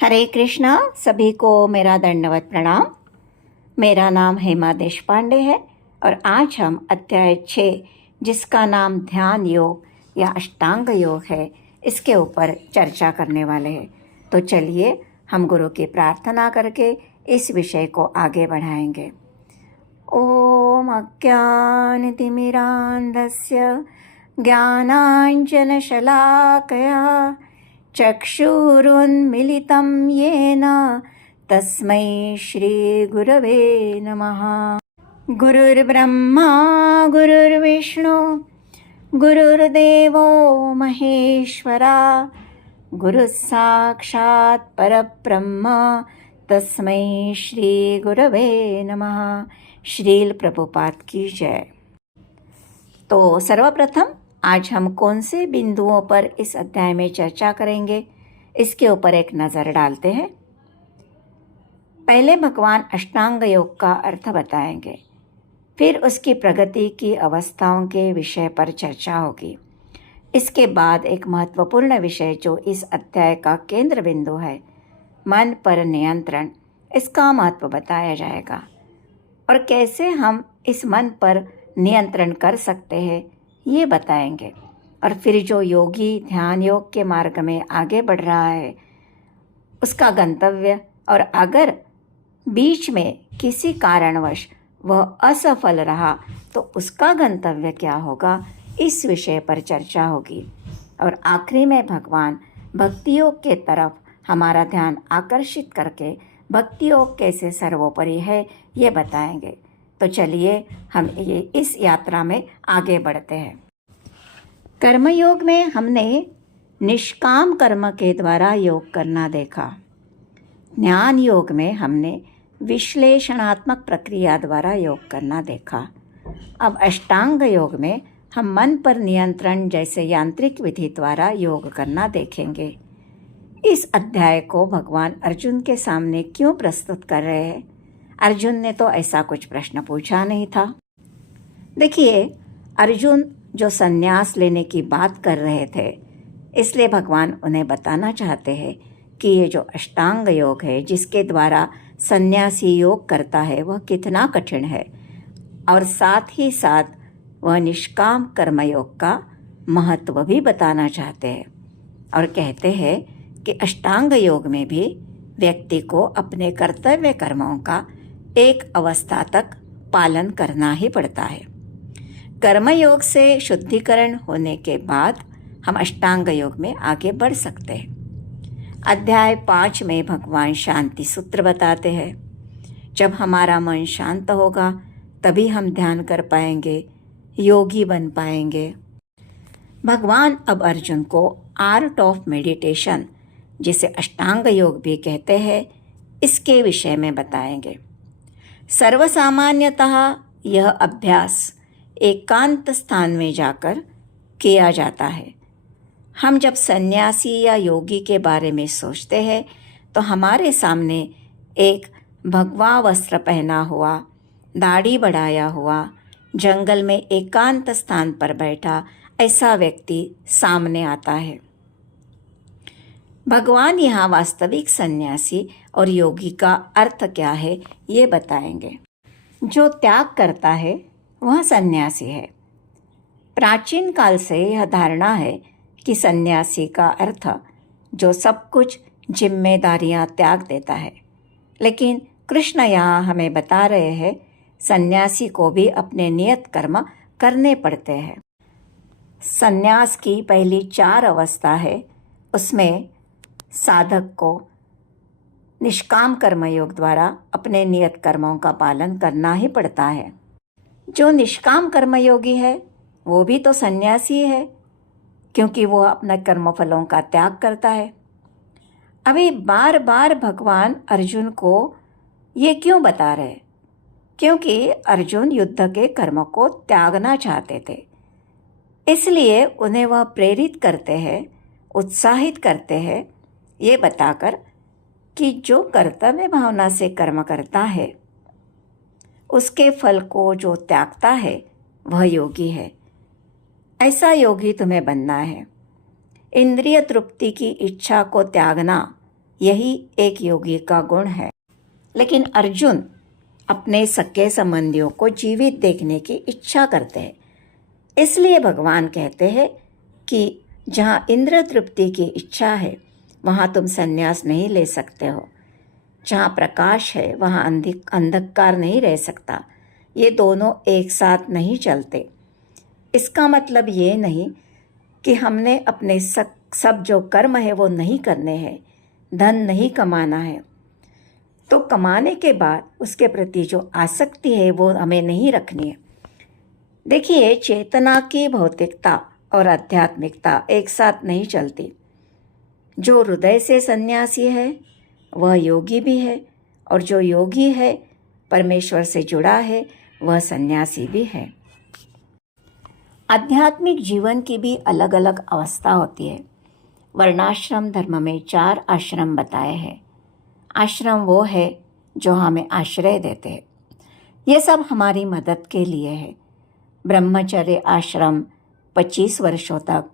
हरे कृष्णा। सभी को मेरा दंडवत प्रणाम। मेरा नाम हेमा देशपांडे है और आज हम अध्याय 6 जिसका नाम ध्यान योग या अष्टांग योग है, इसके ऊपर चर्चा करने वाले हैं। तो चलिए हम गुरु की प्रार्थना करके इस विषय को आगे बढ़ाएंगे। ओम अज्ञानतिमिरान्धस्य ज्ञानाञ्जनशलाकया चक्षुरुन्मिलितं येन तस्मै श्रीगुरवे नमः। गुरुर्ब्रह्मा गुरुर्विष्णु गुरुर्देवो महेश्वरा गुरुः साक्षात् परब्रह्म तस्मै श्रीगुरवे नमः। श्रील प्रभुपाद की जय। तो सर्वप्रथम आज हम कौन से बिंदुओं पर इस अध्याय में चर्चा करेंगे, इसके ऊपर एक नज़र डालते हैं। पहले भगवान अष्टांग योग का अर्थ बताएंगे, फिर उसकी प्रगति की अवस्थाओं के विषय पर चर्चा होगी। इसके बाद एक महत्वपूर्ण विषय जो इस अध्याय का केंद्र बिंदु है, मन पर नियंत्रण, इसका महत्व बताया जाएगा और कैसे हम इस मन पर नियंत्रण कर सकते हैं ये बताएंगे। और फिर जो योगी ध्यान योग के मार्ग में आगे बढ़ रहा है उसका गंतव्य, और अगर बीच में किसी कारणवश वह असफल रहा तो उसका गंतव्य क्या होगा, इस विषय पर चर्चा होगी। और आखिरी में भगवान भक्ति योग के तरफ हमारा ध्यान आकर्षित करके भक्ति योग कैसे सर्वोपरि है ये बताएंगे। तो चलिए हम इस यात्रा में आगे बढ़ते हैं। कर्मयोग में हमने निष्काम कर्म के द्वारा योग करना देखा। ज्ञान योग में हमने विश्लेषणात्मक प्रक्रिया द्वारा योग करना देखा। अब अष्टांग योग में हम मन पर नियंत्रण जैसे यांत्रिक विधि द्वारा योग करना देखेंगे। इस अध्याय को भगवान अर्जुन के सामने क्यों प्रस्तुत कर रहे हैं? अर्जुन ने तो ऐसा कुछ प्रश्न पूछा नहीं था। देखिए, अर्जुन जो संन्यास लेने की बात कर रहे थे, इसलिए भगवान उन्हें बताना चाहते हैं कि ये जो अष्टांग योग है जिसके द्वारा सन्यासी योग करता है वह कितना कठिन है, और साथ ही साथ वह निष्काम कर्मयोग का महत्व भी बताना चाहते हैं। और कहते हैं कि अष्टांग योग में भी व्यक्ति को अपने कर्तव्य कर्मों का एक अवस्था तक पालन करना ही पड़ता है। कर्मयोग से शुद्धिकरण होने के बाद हम अष्टांग योग में आगे बढ़ सकते हैं। अध्याय 5 में भगवान शांति सूत्र बताते हैं। जब हमारा मन शांत होगा तभी हम ध्यान कर पाएंगे, योगी बन पाएंगे। भगवान अब अर्जुन को आर्ट ऑफ मेडिटेशन, जिसे अष्टांग योग भी कहते हैं, इसके विषय में बताएंगे। सर्वसामान्यतः यह अभ्यास एकांत स्थान में जाकर किया जाता है। हम जब सन्यासी या योगी के बारे में सोचते हैं तो हमारे सामने एक भगवा वस्त्र पहना हुआ, दाढ़ी बढ़ाया हुआ, जंगल में एकांत स्थान पर बैठा ऐसा व्यक्ति सामने आता है। भगवान यहाँ वास्तविक सन्यासी और योगी का अर्थ क्या है ये बताएंगे। जो त्याग करता है वह सन्यासी है। प्राचीन काल से यह धारणा है कि सन्यासी का अर्थ जो सब कुछ जिम्मेदारियां त्याग देता है, लेकिन कृष्ण यहाँ हमें बता रहे हैं सन्यासी को भी अपने नियत कर्म करने पड़ते हैं। सन्यास की पहली 4 अवस्था है, उसमें साधक को निष्काम कर्मयोग द्वारा अपने नियत कर्मों का पालन करना ही पड़ता है। जो निष्काम कर्मयोगी है वो भी तो सन्यासी है, क्योंकि वो अपने कर्मफलों का त्याग करता है। अभी बार बार भगवान अर्जुन को ये क्यों बता रहे? क्योंकि अर्जुन युद्ध के कर्म को त्यागना चाहते थे, इसलिए उन्हें वह प्रेरित करते हैं, उत्साहित करते हैं, ये बताकर कि जो कर्तव्य भावना से कर्म करता है उसके फल को जो त्यागता है वह योगी है। ऐसा योगी तुम्हें बनना है। इंद्रिय तृप्ति की इच्छा को त्यागना यही एक योगी का गुण है। लेकिन अर्जुन अपने सगे संबंधियों को जीवित देखने की इच्छा करते हैं। इसलिए भगवान कहते हैं कि जहाँ इंद्र तृप्ति की इच्छा है वहाँ तुम संन्यास नहीं ले सकते हो। जहाँ प्रकाश है वहाँ अंधकार नहीं रह सकता। ये दोनों एक साथ नहीं चलते। इसका मतलब ये नहीं कि हमने अपने सब जो कर्म है वो नहीं करने हैं, धन नहीं कमाना है, तो कमाने के बाद उसके प्रति जो आसक्ति है वो हमें नहीं रखनी है। देखिए, चेतना की भौतिकता और आध्यात्मिकता एक साथ नहीं चलती। जो हृदय से सन्यासी है वह योगी भी है, और जो योगी है परमेश्वर से जुड़ा है वह सन्यासी भी है। आध्यात्मिक जीवन की भी अलग अलग अवस्था होती है। वर्णाश्रम धर्म में 4 आश्रम बताए हैं। आश्रम वो है जो हमें आश्रय देते हैं। ये सब हमारी मदद के लिए है। ब्रह्मचर्य आश्रम 25 वर्षों तक,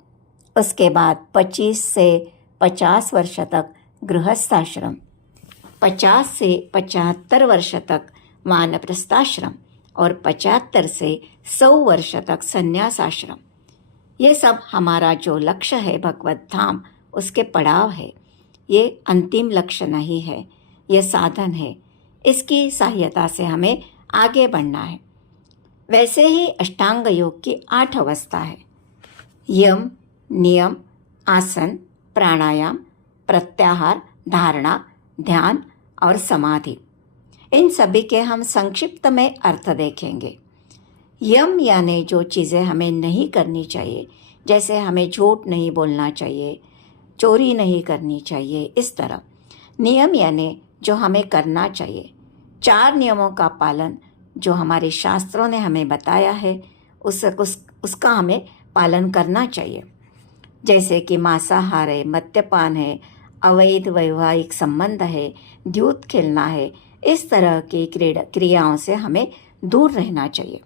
उसके बाद 25 से 50 वर्ष तक गृहस्थ आश्रम, 50 से 75 वर्ष तक वानप्रस्थाश्रम और 75 से 100 वर्ष तक संन्यास आश्रम। ये सब हमारा जो लक्ष्य है भगवत धाम, उसके पड़ाव है। ये अंतिम लक्ष्य नहीं है, ये साधन है। इसकी सहायता से हमें आगे बढ़ना है। वैसे ही अष्टांग योग की 8 अवस्था है। यम, नियम, आसन, प्राणायाम, प्रत्याहार, धारणा, ध्यान और समाधि। इन सभी के हम संक्षिप्त में अर्थ देखेंगे। यम यानी जो चीज़ें हमें नहीं करनी चाहिए, जैसे हमें झूठ नहीं बोलना चाहिए, चोरी नहीं करनी चाहिए, इस तरह। नियम यानी जो हमें करना चाहिए। 4 नियमों का पालन जो हमारे शास्त्रों ने हमें बताया है उसका हमें पालन करना चाहिए। जैसे कि मांसाहार है, मद्यपान है, अवैध वैवाहिक संबंध है, द्यूत खेलना है, इस तरह की क्रियाओं से हमें दूर रहना चाहिए।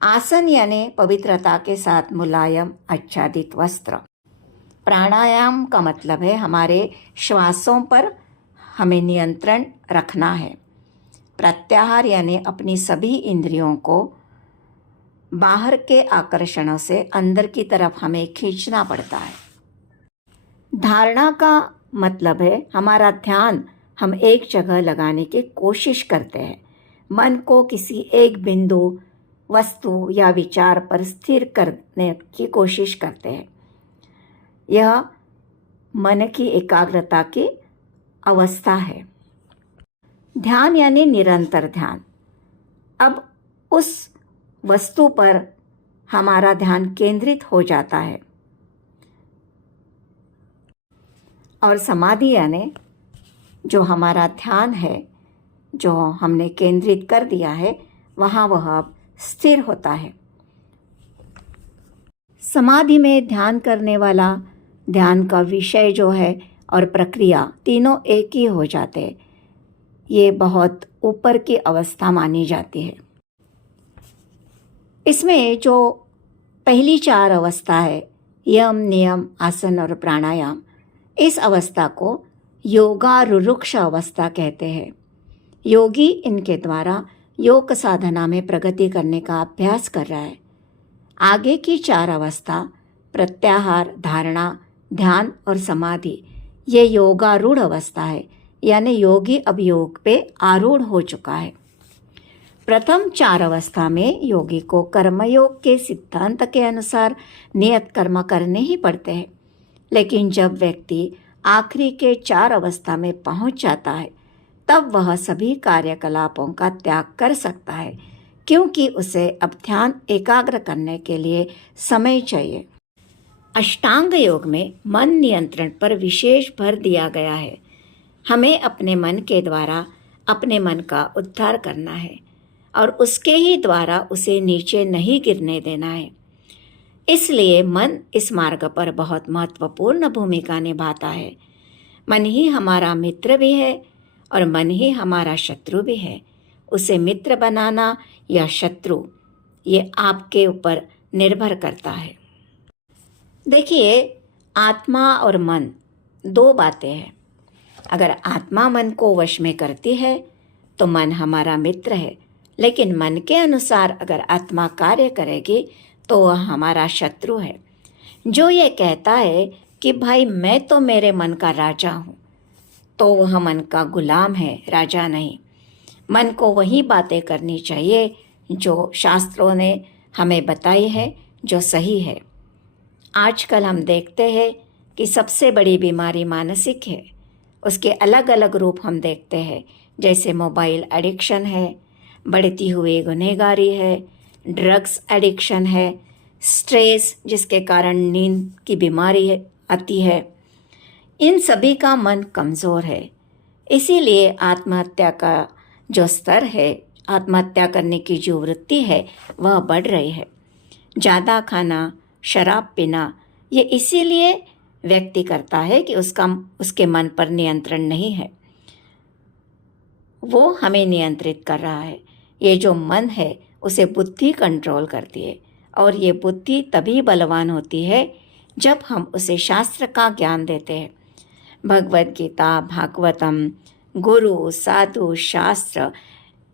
आसन यानी पवित्रता के साथ मुलायम आच्छादित वस्त्र। प्राणायाम का मतलब है हमारे श्वासों पर हमें नियंत्रण रखना है। प्रत्याहार यानी अपनी सभी इंद्रियों को बाहर के आकर्षणों से अंदर की तरफ हमें खींचना पड़ता है। धारणा का मतलब है हमारा ध्यान हम एक जगह लगाने की कोशिश करते हैं। मन को किसी एक बिंदु, वस्तु या विचार पर स्थिर करने की कोशिश करते हैं। यह मन की एकाग्रता की अवस्था है। ध्यान यानी निरंतर ध्यान। अब उस वस्तु पर हमारा ध्यान केंद्रित हो जाता है। और समाधि यानी जो हमारा ध्यान है, जो हमने केंद्रित कर दिया है, वहाँ वह अब स्थिर होता है। समाधि में ध्यान करने वाला, ध्यान का विषय जो है और प्रक्रिया, तीनों एक ही हो जाते हैं। ये बहुत ऊपर की अवस्था मानी जाती है। इसमें जो पहली 4 अवस्था है, यम, नियम, आसन और प्राणायाम, इस अवस्था को योगारूढ़ अवस्था कहते हैं। योगी इनके द्वारा योग साधना में प्रगति करने का अभ्यास कर रहा है। आगे की 4 अवस्था प्रत्याहार, धारणा, ध्यान और समाधि, ये योगारूढ़ अवस्था है, यानी योगी अब योग पे आरूढ़ हो चुका है। प्रथम 4 अवस्था में योगी को कर्मयोग के सिद्धांत के अनुसार नियत कर्म करने ही पड़ते हैं। लेकिन जब व्यक्ति आखिरी के 4 अवस्था में पहुंच जाता है, तब वह सभी कार्यकलापों का त्याग कर सकता है, क्योंकि उसे अब ध्यान एकाग्र करने के लिए समय चाहिए। अष्टांग योग में मन नियंत्रण पर विशेष भर दिया गया है। हमें अपने मन के द्वारा अपने मन का उद्धार करना है और उसके ही द्वारा उसे नीचे नहीं गिरने देना है। इसलिए मन इस मार्ग पर बहुत महत्वपूर्ण भूमिका निभाता है। मन ही हमारा मित्र भी है और मन ही हमारा शत्रु भी है। उसे मित्र बनाना या शत्रु, ये आपके ऊपर निर्भर करता है। देखिए, आत्मा और मन 2 बातें हैं। अगर आत्मा मन को वश में करती है तो मन हमारा मित्र है, लेकिन मन के अनुसार अगर आत्मा कार्य करेगी तो वह हमारा शत्रु है। जो ये कहता है कि भाई मैं तो मेरे मन का राजा हूँ, तो वह मन का गुलाम है, राजा नहीं। मन को वही बातें करनी चाहिए जो शास्त्रों ने हमें बताई है, जो सही है। आजकल हम देखते हैं कि सबसे बड़ी बीमारी मानसिक है। उसके अलग अलग रूप हम देखते हैं, जैसे मोबाइल एडिक्शन है, बढ़ती हुई गुनहगारी है, ड्रग्स एडिक्शन है, स्ट्रेस जिसके कारण नींद की बीमारी आती है। इन सभी का मन कमज़ोर है। इसीलिए आत्महत्या का जो स्तर है, आत्महत्या करने की जो वृत्ति है वह बढ़ रही है। ज़्यादा खाना, शराब पीना, ये इसीलिए व्यक्ति करता है कि उसके मन पर नियंत्रण नहीं है, वो हमें नियंत्रित कर रहा है। ये जो मन है उसे बुद्धि कंट्रोल करती है, और ये बुद्धि तभी बलवान होती है जब हम उसे शास्त्र का ज्ञान देते हैं। भगवद गीता, भागवतम, गुरु, साधु, शास्त्र,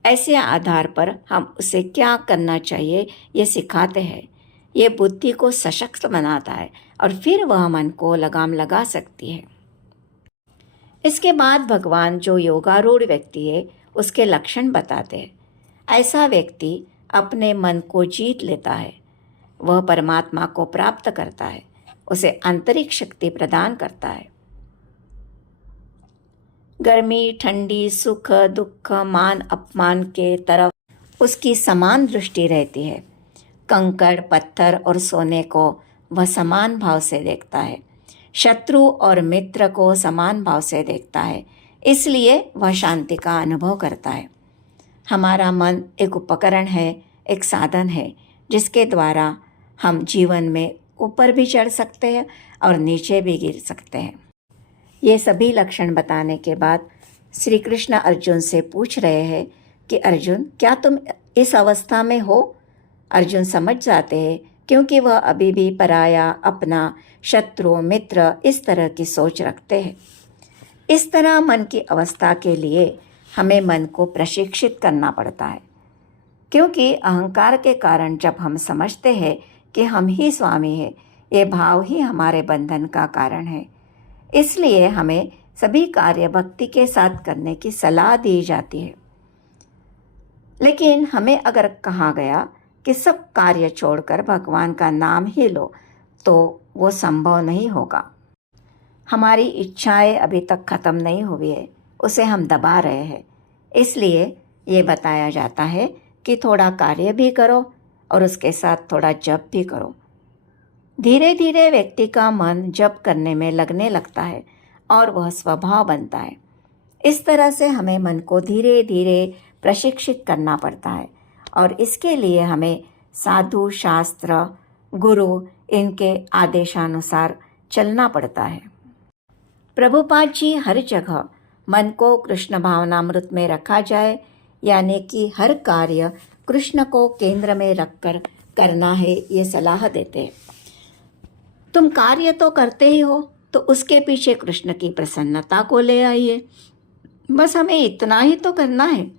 ऐसे आधार पर हम उसे क्या करना चाहिए ये सिखाते हैं। ये बुद्धि को सशक्त बनाता है और फिर वह मन को लगाम लगा सकती है। इसके बाद भगवान जो योगारूढ़ व्यक्ति है उसके लक्षण बताते हैं। ऐसा व्यक्ति अपने मन को जीत लेता है, वह परमात्मा को प्राप्त करता है, उसे आंतरिक शक्ति प्रदान करता है। गर्मी, ठंडी, सुख, दुख, मान अपमान के तरफ उसकी समान दृष्टि रहती है। कंकड़, पत्थर और सोने को वह समान भाव से देखता है। शत्रु और मित्र को समान भाव से देखता है, इसलिए वह शांति का अनुभव करता है। हमारा मन एक उपकरण है, एक साधन है, जिसके द्वारा हम जीवन में ऊपर भी चढ़ सकते हैं और नीचे भी गिर सकते हैं। ये सभी लक्षण बताने के बाद श्री कृष्ण अर्जुन से पूछ रहे हैं कि अर्जुन, क्या तुम इस अवस्था में हो? अर्जुन समझ जाते हैं, क्योंकि वह अभी भी पराया, अपना, शत्रु, मित्र इस तरह की सोच रखते हैं। इस तरह मन की अवस्था के लिए हमें मन को प्रशिक्षित करना पड़ता है, क्योंकि अहंकार के कारण जब हम समझते हैं कि हम ही स्वामी हैं, ये भाव ही हमारे बंधन का कारण है। इसलिए हमें सभी कार्य भक्ति के साथ करने की सलाह दी जाती है। लेकिन हमें अगर कहा गया कि सब कार्य छोड़कर भगवान का नाम ही लो, तो वो संभव नहीं होगा। हमारी इच्छाएं अभी तक खत्म नहीं हुई है, उसे हम दबा रहे हैं। इसलिए ये बताया जाता है कि थोड़ा कार्य भी करो और उसके साथ थोड़ा जप भी करो। धीरे धीरे व्यक्ति का मन जप करने में लगने लगता है और वह स्वभाव बनता है। इस तरह से हमें मन को धीरे धीरे प्रशिक्षित करना पड़ता है, और इसके लिए हमें साधु, शास्त्र, गुरु इनके आदेशानुसार चलना पड़ता है। प्रभुपाद जी हर जगह मन को कृष्ण भावनामृत में रखा जाए, यानी कि हर कार्य कृष्ण को केंद्र में रखकर करना है, ये सलाह देते हैं। तुम कार्य तो करते ही हो, तो उसके पीछे कृष्ण की प्रसन्नता को ले आइए। बस हमें इतना ही तो करना है।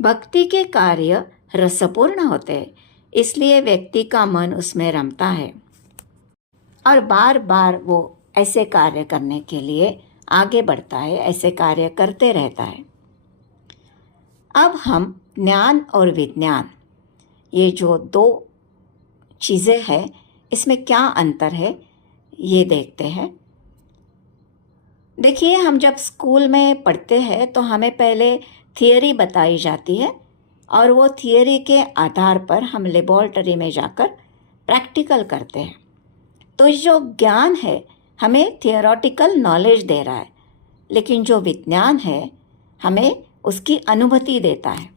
भक्ति के कार्य रसपूर्ण होते हैं, इसलिए व्यक्ति का मन उसमें रमता है और बार बार वो ऐसे कार्य करने के लिए आगे बढ़ता है, ऐसे कार्य करते रहता है। अब हम ज्ञान और विज्ञान, ये जो दो चीज़ें हैं, इसमें क्या अंतर है ये देखते हैं। देखिए, हम जब स्कूल में पढ़ते हैं तो हमें पहले थियरी बताई जाती है, और वो थियरी के आधार पर हम लेबोरेटरी में जाकर प्रैक्टिकल करते हैं। तो जो ज्ञान है हमें थियोरेटिकल नॉलेज दे रहा है, लेकिन जो विज्ञान है हमें उसकी अनुभूति देता है।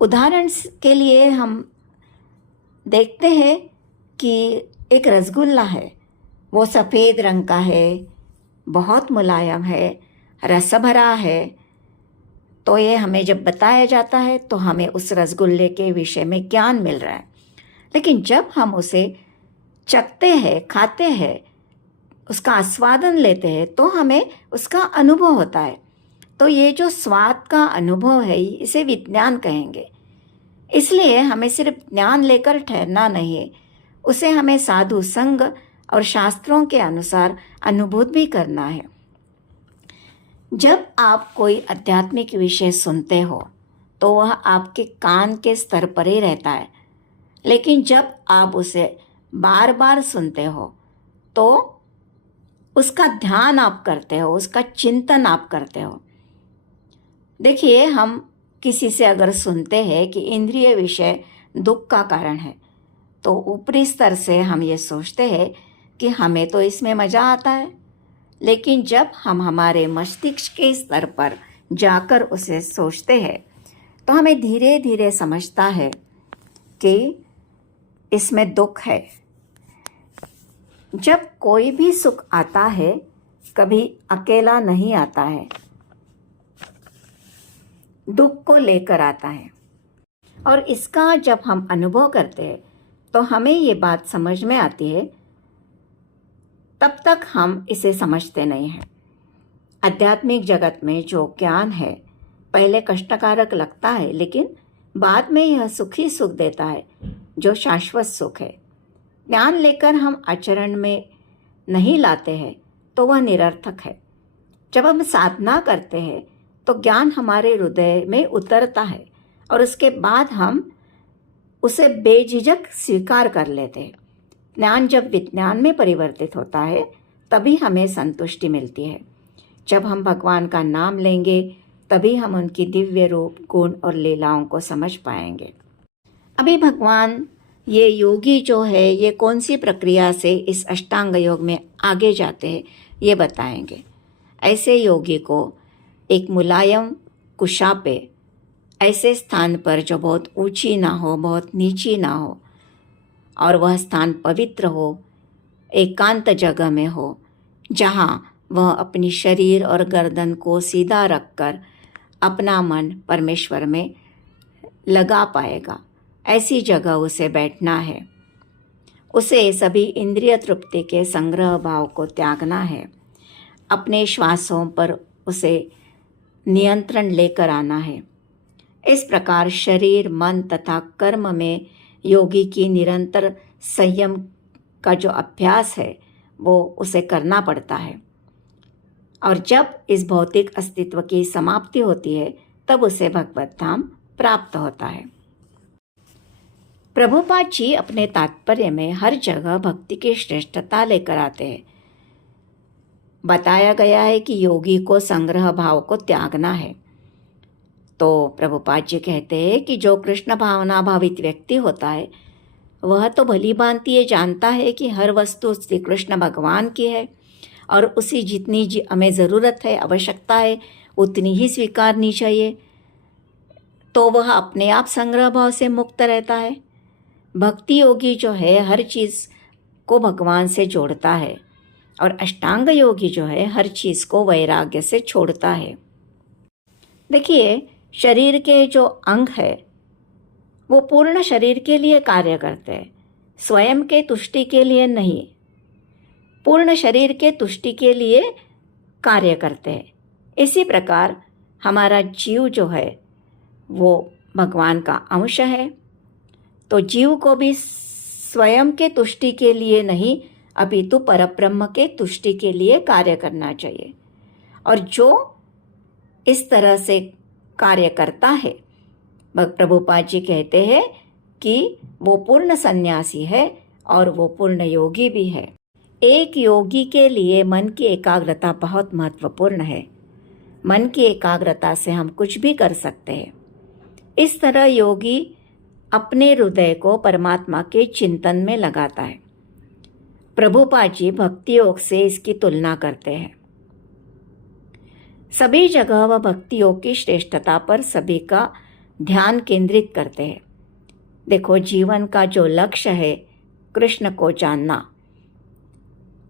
उदाहरण के लिए हम देखते हैं कि एक रसगुल्ला है, वो सफ़ेद रंग का है, बहुत मुलायम है, रस भरा है। तो ये हमें जब बताया जाता है तो हमें उस रसगुल्ले के विषय में ज्ञान मिल रहा है। लेकिन जब हम उसे चखते हैं, खाते हैं, उसका आस्वादन लेते हैं तो हमें उसका अनुभव होता है। तो ये जो स्वाद का अनुभव है इसे विज्ञान कहेंगे। इसलिए हमें सिर्फ ज्ञान लेकर ठहरना नहीं है, उसे हमें साधु संग और शास्त्रों के अनुसार अनुभूत भी करना है। जब आप कोई आध्यात्मिक विषय सुनते हो तो वह आपके कान के स्तर पर ही रहता है, लेकिन जब आप उसे बार बार सुनते हो तो उसका ध्यान आप करते हो, उसका चिंतन आप करते हो। देखिए, हम किसी से अगर सुनते हैं कि इंद्रिय विषय दुख का कारण है, तो ऊपरी स्तर से हम ये सोचते हैं कि हमें तो इसमें मज़ा आता है, लेकिन जब हम हमारे मस्तिष्क के स्तर पर जाकर उसे सोचते हैं तो हमें धीरे धीरे समझता है कि इसमें दुख है। जब कोई भी सुख आता है कभी अकेला नहीं आता है, दुख को लेकर आता है। और इसका जब हम अनुभव करते हैं तो हमें ये बात समझ में आती है, तब तक हम इसे समझते नहीं हैं। आध्यात्मिक जगत में जो ज्ञान है पहले कष्टकारक लगता है, लेकिन बाद में यह सुखी सुख देता है जो शाश्वत सुख है। ज्ञान लेकर हम आचरण में नहीं लाते हैं तो वह निरर्थक है। जब हम साधना करते हैं तो ज्ञान हमारे हृदय में उतरता है और उसके बाद हम उसे बेझिझक स्वीकार कर लेते हैं। ज्ञान जब विज्ञान में परिवर्तित होता है तभी हमें संतुष्टि मिलती है। जब हम भगवान का नाम लेंगे तभी हम उनकी दिव्य रूप, गुण और लीलाओं को समझ पाएंगे। अभी भगवान ये योगी जो है ये कौन सी प्रक्रिया से इस अष्टांग योग में आगे जाते हैं ये बताएंगे। ऐसे योगी को एक मुलायम कुशा पे, ऐसे स्थान पर जो बहुत ऊंची ना हो, बहुत नीची ना हो, और वह स्थान पवित्र हो, एकांत जगह में हो, जहाँ वह अपनी शरीर और गर्दन को सीधा रखकर अपना मन परमेश्वर में लगा पाएगा, ऐसी जगह उसे बैठना है। उसे सभी इंद्रिय तृप्ति के संग्रह भाव को त्यागना है। अपने श्वासों पर उसे नियंत्रण लेकर आना है। इस प्रकार शरीर, मन तथा कर्म में योगी की निरंतर संयम का जो अभ्यास है वो उसे करना पड़ता है। और जब इस भौतिक अस्तित्व की समाप्ति होती है तब उसे भगवत धाम प्राप्त होता है। प्रभुपाद जी अपने तात्पर्य में हर जगह भक्ति की श्रेष्ठता लेकर आते हैं। बताया गया है कि योगी को संग्रह भाव को त्यागना है। तो प्रभुपाद जी कहते हैं कि जो कृष्ण भावना भावित व्यक्ति होता है वह तो भली भांति ये जानता है कि हर वस्तु श्री कृष्ण भगवान की है और उसी जितनी हमें ज़रूरत है, आवश्यकता है, उतनी ही स्वीकारनी चाहिए। तो वह अपने आप संग्रह भाव से मुक्त रहता है। भक्ति योगी जो है हर चीज़ को भगवान से जोड़ता है और अष्टांग योगी जो है हर चीज़ को वैराग्य से छोड़ता है। देखिए, शरीर के जो अंग है वो पूर्ण शरीर के लिए कार्य करते हैं, स्वयं के तुष्टि के लिए नहीं, पूर्ण शरीर के तुष्टि के लिए कार्य करते हैं। इसी प्रकार हमारा जीव जो है वो भगवान का अंश है, तो जीव को भी स्वयं के तुष्टि के लिए नहीं अपितु परब्रह्म के तुष्टि के लिए कार्य करना चाहिए। और जो इस तरह से कार्य करता है, प्रभुपाद जी कहते हैं कि वो पूर्ण सन्यासी है और वो पूर्ण योगी भी है। एक योगी के लिए मन की एकाग्रता बहुत महत्वपूर्ण है। मन की एकाग्रता से हम कुछ भी कर सकते हैं। इस तरह योगी अपने हृदय को परमात्मा के चिंतन में लगाता है। प्रभुपाद जी भक्ति योग से इसकी तुलना करते हैं। सभी जगह वह भक्ति योग की श्रेष्ठता पर सभी का ध्यान केंद्रित करते हैं। देखो, जीवन का जो लक्ष्य है कृष्ण को जानना,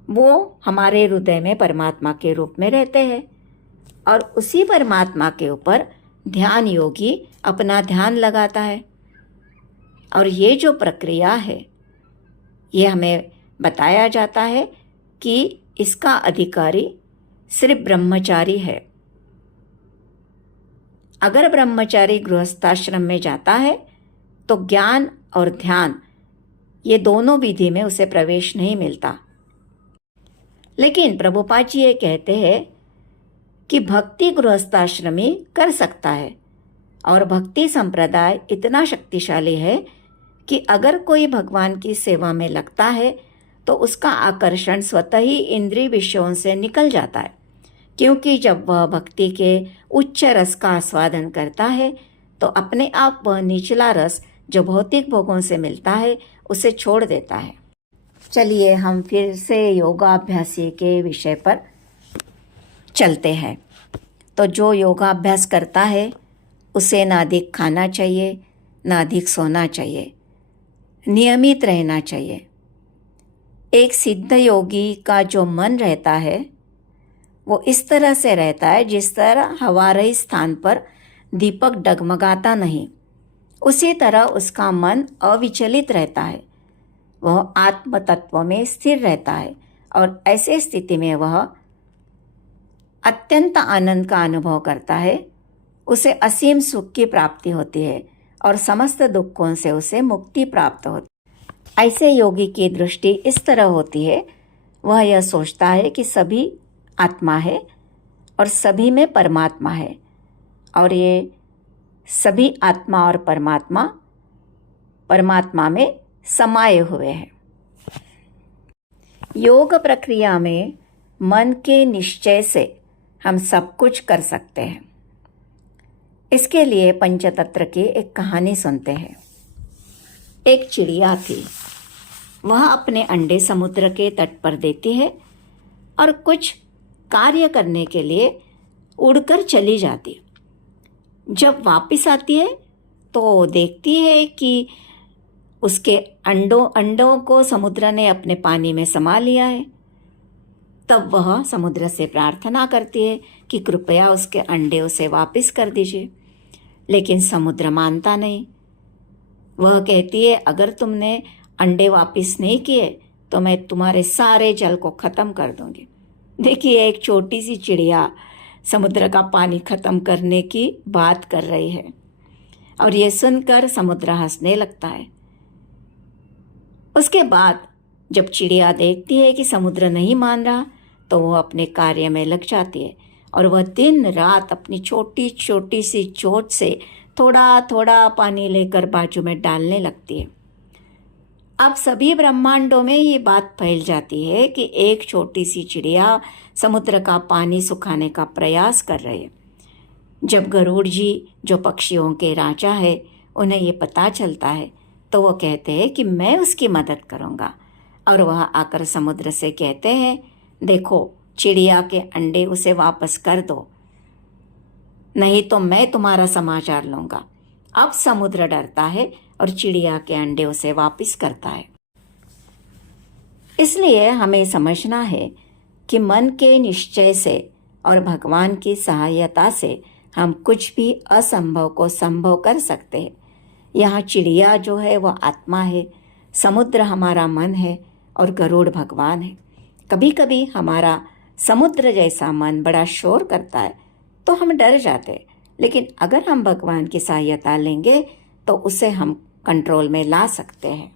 वो हमारे हृदय में परमात्मा के रूप में रहते हैं और उसी परमात्मा के ऊपर ध्यान योगी अपना ध्यान लगाता है। और ये जो प्रक्रिया है ये हमें बताया जाता है कि इसका अधिकारी सिर्फ ब्रह्मचारी है। अगर ब्रह्मचारी गृहस्थाश्रम में जाता है तो ज्ञान और ध्यान ये दोनों विधि में उसे प्रवेश नहीं मिलता। लेकिन प्रभुपाद जी ये कहते हैं कि भक्ति गृहस्थाश्रमी कर सकता है और भक्ति संप्रदाय इतना शक्तिशाली है कि अगर कोई भगवान की सेवा में लगता है तो उसका आकर्षण स्वतः ही इंद्रिय विषयों से निकल जाता है, क्योंकि जब वह भक्ति के उच्च रस का आस्वादन करता है तो अपने आप वह निचला रस जो भौतिक भोगों से मिलता है उसे छोड़ देता है। चलिए हम फिर से योगाभ्यासी के विषय पर चलते हैं। तो जो योगाभ्यास करता है उसे ना अधिक खाना चाहिए, ना अधिक सोना चाहिए, नियमित रहना चाहिए। एक सिद्ध योगी का जो मन रहता है वो इस तरह से रहता है जिस तरह हवा रही स्थान पर दीपक डगमगाता नहीं, उसी तरह उसका मन अविचलित रहता है। वह आत्म तत्व में स्थिर रहता है और ऐसे स्थिति में वह अत्यंत आनंद का अनुभव करता है। उसे असीम सुख की प्राप्ति होती है और समस्त दुखों से उसे मुक्ति प्राप्त होती है। ऐसे योगी की दृष्टि इस तरह होती है, वह यह सोचता है कि सभी आत्मा है और सभी में परमात्मा है और ये सभी आत्मा और परमात्मा में समाये हुए हैं। योग प्रक्रिया में मन के निश्चय से हम सब कुछ कर सकते हैं। इसके लिए पंचतंत्र की एक कहानी सुनते हैं। एक चिड़िया थी, वह अपने अंडे समुद्र के तट पर देती है और कुछ कार्य करने के लिए उड़कर चली जाती। जब वापस आती है तो देखती है कि उसके अंडों को समुद्र ने अपने पानी में समा लिया है। तब वह समुद्र से प्रार्थना करती है कि कृपया उसके अंडे उसे वापस कर दीजिए, लेकिन समुद्र मानता नहीं। वह कहती है, अगर तुमने अंडे वापस नहीं किए तो मैं तुम्हारे सारे जल को ख़त्म कर दूंगी। देखिए, एक छोटी सी चिड़िया समुद्र का पानी ख़त्म करने की बात कर रही है और ये सुनकर समुद्र हंसने लगता है। उसके बाद जब चिड़िया देखती है कि समुद्र नहीं मान रहा तो वह अपने कार्य में लग जाती है और वह दिन रात अपनी छोटी छोटी सी चोंच से थोड़ा थोड़ा पानी लेकर बाजू में डालने लगती है। अब सभी ब्रह्मांडों में ये बात फैल जाती है कि एक छोटी सी चिड़िया समुद्र का पानी सुखाने का प्रयास कर रही है। जब गरुड़ जी जो पक्षियों के राजा है उन्हें ये पता चलता है तो वो कहते हैं कि मैं उसकी मदद करूँगा और वह आकर समुद्र से कहते हैं, देखो चिड़िया के अंडे उसे वापस कर दो, नहीं तो मैं तुम्हारा समाचार लूँगा। अब समुद्र डरता है और चिड़िया के अंडे उसे वापस करता है। इसलिए हमें समझना है कि मन के निश्चय से और भगवान की सहायता से हम कुछ भी असंभव को संभव कर सकते हैं। यहाँ चिड़िया जो है वह आत्मा है, समुद्र हमारा मन है और गरुड़ भगवान है। कभी कभी हमारा समुद्र जैसा मन बड़ा शोर करता है तो हम डर जाते हैं, लेकिन अगर हम भगवान की सहायता लेंगे तो उसे हम कंट्रोल में ला सकते हैं।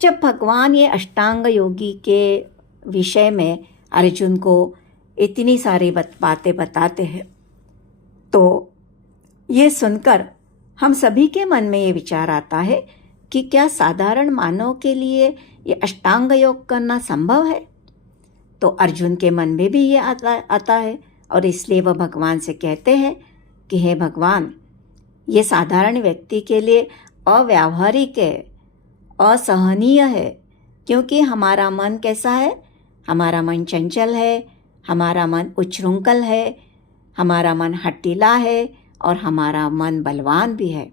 जब भगवान ये अष्टांग योगी के विषय में अर्जुन को इतनी सारी बातें बताते हैं तो ये सुनकर हम सभी के मन में ये विचार आता है कि क्या साधारण मानव के लिए ये अष्टांग योग करना संभव है? तो अर्जुन के मन में भी ये आता है और इसलिए वह भगवान से कहते हैं कि हे भगवान, ये साधारण व्यक्ति के लिए अव्यावहारिक है, असहनीय है, क्योंकि हमारा मन कैसा है? हमारा मन चंचल है, हमारा मन उच्छृंखल है, हमारा मन हठीला है और हमारा मन बलवान भी है।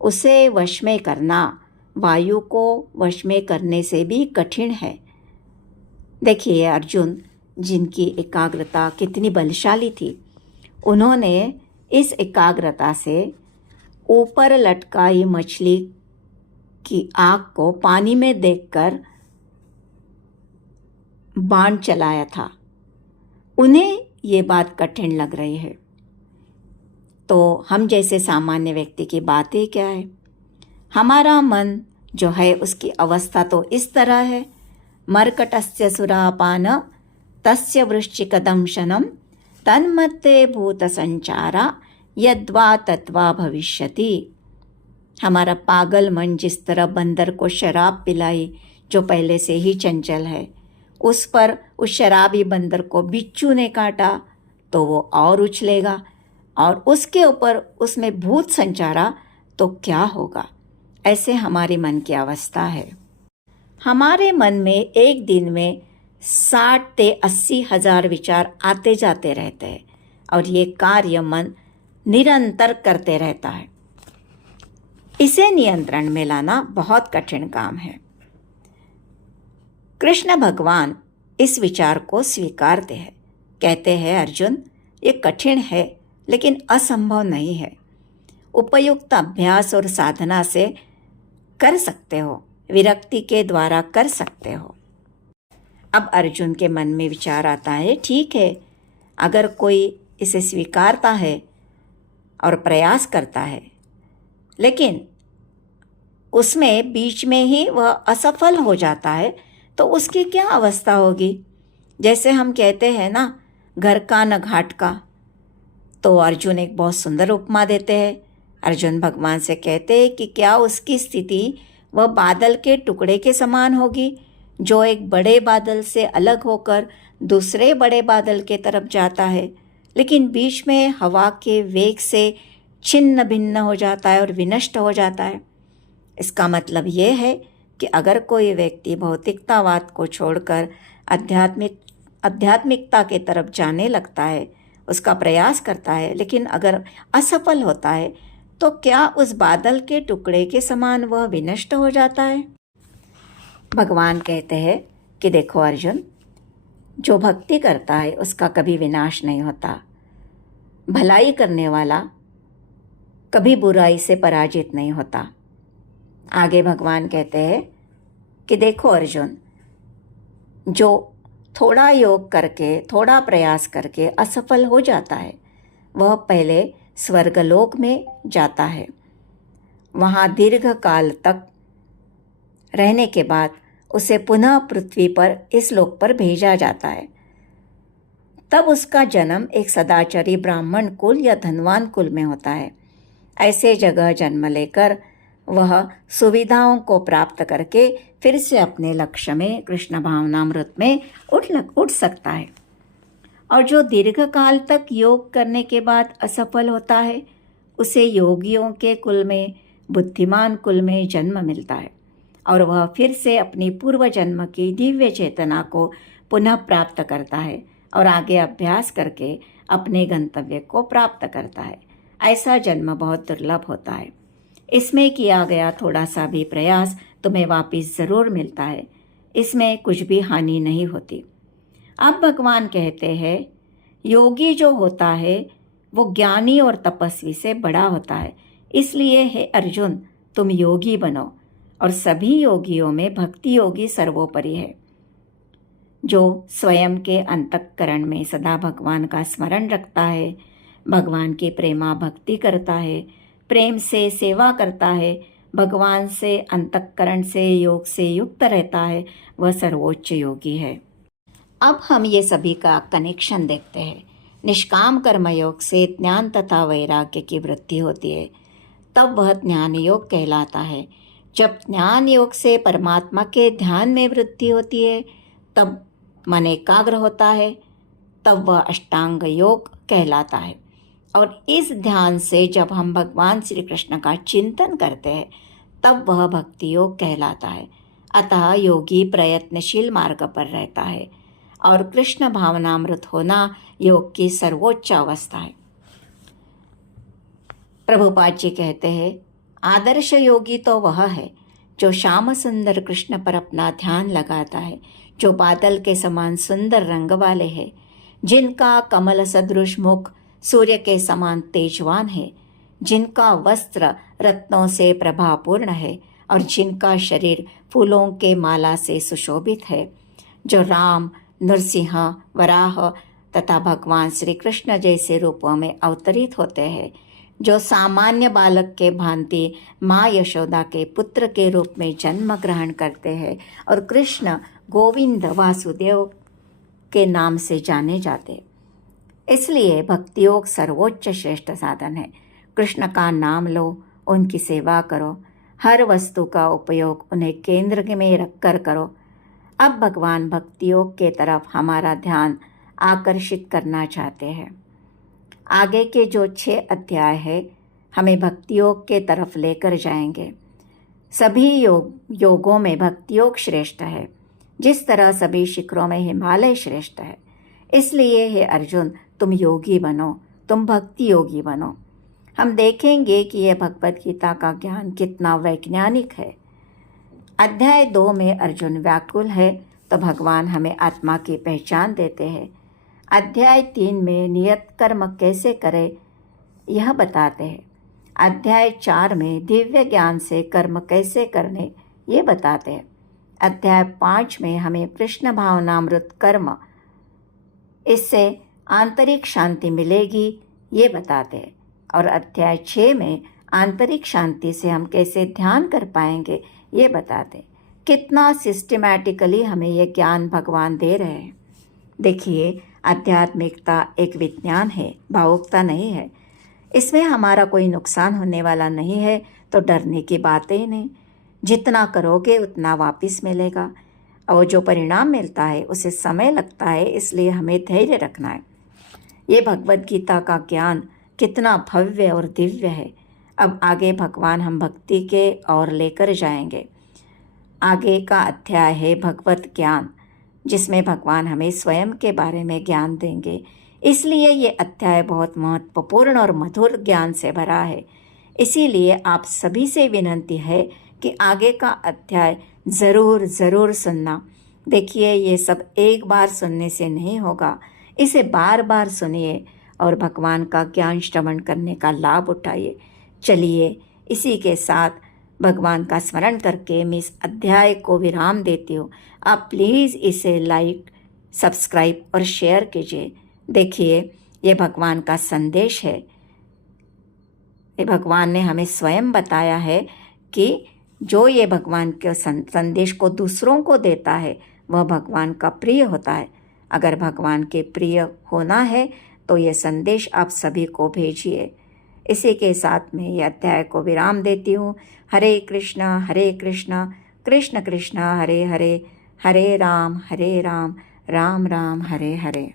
उसे वश में करना वायु को वश में करने से भी कठिन है। देखिए अर्जुन, जिनकी एकाग्रता कितनी बलशाली थी, उन्होंने इस एकाग्रता से ऊपर लटकाई मछली की आँख को पानी में देखकर बाण चलाया था, उन्हें ये बात कठिन लग रही है। तो हम जैसे सामान्य व्यक्ति की बात ही क्या है? हमारा मन जो है उसकी अवस्था तो इस तरह है, मर्कटस्य सुरापान तस्य वृश्चिकदंशनम तन्मत्ते भूत संचारा यद्वा तत्वा भविष्यति। हमारा पागल मन जिस तरह बंदर को शराब पिलाई जो पहले से ही चंचल है, उस पर उस शराबी बंदर को बिच्छू ने काटा तो वो और उछलेगा, और उसके ऊपर उसमें भूत संचारा तो क्या होगा। ऐसे हमारे मन की अवस्था है। हमारे मन में एक दिन में 60 से 80 हजार विचार आते जाते रहते हैं, और ये कार्य मन निरंतर करते रहता है। इसे नियंत्रण में लाना बहुत कठिन काम है। कृष्ण भगवान इस विचार को स्वीकारते हैं, कहते हैं अर्जुन ये कठिन है लेकिन असंभव नहीं है। उपयुक्त अभ्यास और साधना से कर सकते हो, विरक्ति के द्वारा कर सकते हो। अब अर्जुन के मन में विचार आता है, ठीक है, अगर कोई इसे स्वीकारता है और प्रयास करता है, लेकिन उसमें बीच में ही वह असफल हो जाता है, तो उसकी क्या अवस्था होगी। जैसे हम कहते हैं ना, घर का न घाट का। तो अर्जुन एक बहुत सुंदर उपमा देते हैं। अर्जुन भगवान से कहते हैं कि क्या उसकी स्थिति वह बादल के टुकड़े के समान होगी जो एक बड़े बादल से अलग होकर दूसरे बड़े बादल के तरफ जाता है, लेकिन बीच में हवा के वेग से छिन्न भिन्न हो जाता है और विनष्ट हो जाता है। इसका मतलब ये है कि अगर कोई व्यक्ति भौतिकतावाद को छोड़कर आध्यात्मिकता के तरफ जाने लगता है, उसका प्रयास करता है, लेकिन अगर असफल होता है, तो क्या उस बादल के टुकड़े के समान वह विनष्ट हो जाता है। भगवान कहते हैं कि देखो अर्जुन, जो भक्ति करता है उसका कभी विनाश नहीं होता। भलाई करने वाला कभी बुराई से पराजित नहीं होता। आगे भगवान कहते हैं कि देखो अर्जुन, जो थोड़ा योग करके, थोड़ा प्रयास करके असफल हो जाता है, वह पहले स्वर्गलोक में जाता है। वहाँ दीर्घ काल तक रहने के बाद उसे पुनः पृथ्वी पर, इस लोक पर भेजा जाता है। तब उसका जन्म एक सदाचारी ब्राह्मण कुल या धनवान कुल में होता है। ऐसे जगह जन्म लेकर वह सुविधाओं को प्राप्त करके फिर से अपने लक्ष्य में, कृष्ण भावनामृत में उठ सकता है। और जो दीर्घ काल तक योग करने के बाद असफल होता है, उसे योगियों के कुल में, बुद्धिमान कुल में जन्म मिलता है, और वह फिर से अपनी पूर्व जन्म की दिव्य चेतना को पुनः प्राप्त करता है और आगे अभ्यास करके अपने गंतव्य को प्राप्त करता है। ऐसा जन्म बहुत दुर्लभ होता है। इसमें किया गया थोड़ा सा भी प्रयास तुम्हें वापस ज़रूर मिलता है, इसमें कुछ भी हानि नहीं होती। अब भगवान कहते हैं, योगी जो होता है वो ज्ञानी और तपस्वी से बड़ा होता है। इसलिए हे अर्जुन, तुम योगी बनो, और सभी योगियों में भक्ति योगी सर्वोपरि है, जो स्वयं के अंतःकरण में सदा भगवान का स्मरण रखता है, भगवान की प्रेमा भक्ति करता है, प्रेम से सेवा करता है, भगवान से अंतःकरण से योग से युक्त रहता है, वह सर्वोच्च योगी है। अब हम ये सभी का कनेक्शन देखते हैं। निष्काम कर्म योग से ज्ञान तथा वैराग्य की वृद्धि होती है, तब वह ज्ञान योग कहलाता है। जब ज्ञान योग से परमात्मा के ध्यान में वृद्धि होती है, तब मन एकाग्र होता है, तब वह अष्टांग योग कहलाता है। और इस ध्यान से जब हम भगवान श्री कृष्ण का चिंतन करते हैं, तब वह भक्ति योग कहलाता है। अतः योगी प्रयत्नशील मार्ग पर रहता है, और कृष्ण भावनामृत होना योग की सर्वोच्च अवस्था है। प्रभुपाद जी कहते हैं, आदर्श योगी तो वह है जो श्याम सुंदर कृष्ण पर अपना ध्यान लगाता है, जो बादल के समान सुंदर रंग वाले हैं, जिनका कमल सदृश मुख सूर्य के समान तेजवान है, जिनका वस्त्र रत्नों से प्रभापूर्ण है, और जिनका शरीर फूलों के माला से सुशोभित है, जो राम नरसिंह, वराह तथा भगवान श्री कृष्ण जैसे रूपों में अवतरित होते हैं, जो सामान्य बालक के भांति माँ यशोदा के पुत्र के रूप में जन्म ग्रहण करते हैं और कृष्ण, गोविंद, वासुदेव के नाम से जाने जाते। इसलिए भक्ति योग सर्वोच्च श्रेष्ठ साधन है। कृष्ण का नाम लो, उनकी सेवा करो, हर वस्तु का उपयोग उन्हें केंद्र में रखकर करो। अब भगवान भक्ति योग के तरफ हमारा ध्यान आकर्षित करना चाहते हैं। आगे के जो 6 अध्याय है हमें भक्ति योग के तरफ लेकर जाएंगे। सभी योगों में भक्ति योग श्रेष्ठ है, जिस तरह सभी शिखरों में हिमालय श्रेष्ठ है। इसलिए हे अर्जुन, तुम योगी बनो, तुम भक्ति योगी बनो। हम देखेंगे कि यह भगवद गीता का ज्ञान कितना वैज्ञानिक है। अध्याय 2 में अर्जुन व्याकुल है तो भगवान हमें आत्मा की पहचान देते हैं। अध्याय 3 में नियत कर्म कैसे करें यह बताते हैं। अध्याय 4 में दिव्य ज्ञान से कर्म कैसे करने ये बताते हैं। अध्याय 5 में हमें कृष्ण भावनामृत कर्म, इससे आंतरिक शांति मिलेगी ये बताते हैं। और अध्याय 6 में आंतरिक शांति से हम कैसे ध्यान कर पाएंगे ये बताते। कितना सिस्टमैटिकली हमें ये ज्ञान भगवान दे रहे हैं। देखिए, आध्यात्मिकता एक विज्ञान है, भावुकता नहीं है। इसमें हमारा कोई नुकसान होने वाला नहीं है तो डरने की बात ही नहीं। जितना करोगे उतना वापस मिलेगा, और जो परिणाम मिलता है उसे समय लगता है, इसलिए हमें धैर्य रखना है। ये भगवद गीता का ज्ञान कितना भव्य और दिव्य है। अब आगे भगवान हम भक्ति के और लेकर जाएंगे। आगे का अध्याय है भगवत ज्ञान, जिसमें भगवान हमें स्वयं के बारे में ज्ञान देंगे। इसलिए ये अध्याय बहुत महत्वपूर्ण और मधुर ज्ञान से भरा है। इसीलिए आप सभी से विनंती है कि आगे का अध्याय ज़रूर सुनना। देखिए, ये सब एक बार सुनने से नहीं होगा, इसे बार बार सुनिए और भगवान का ज्ञान श्रवण करने का लाभ उठाइए। चलिए, इसी के साथ भगवान का स्मरण करके मैं इस अध्याय को विराम देती हूँ। आप प्लीज़ इसे लाइक, सब्सक्राइब और शेयर कीजिए। देखिए, ये भगवान का संदेश है। ये भगवान ने हमें स्वयं बताया है कि जो ये भगवान के संदेश को दूसरों को देता है वह भगवान का प्रिय होता है। अगर भगवान के प्रिय होना है तो ये संदेश आप सभी को भेजिए। इसी के साथ में ये अध्याय को विराम देती हूँ। हरे कृष्णा कृष्ण कृष्ण हरे हरे, हरे राम राम राम हरे हरे।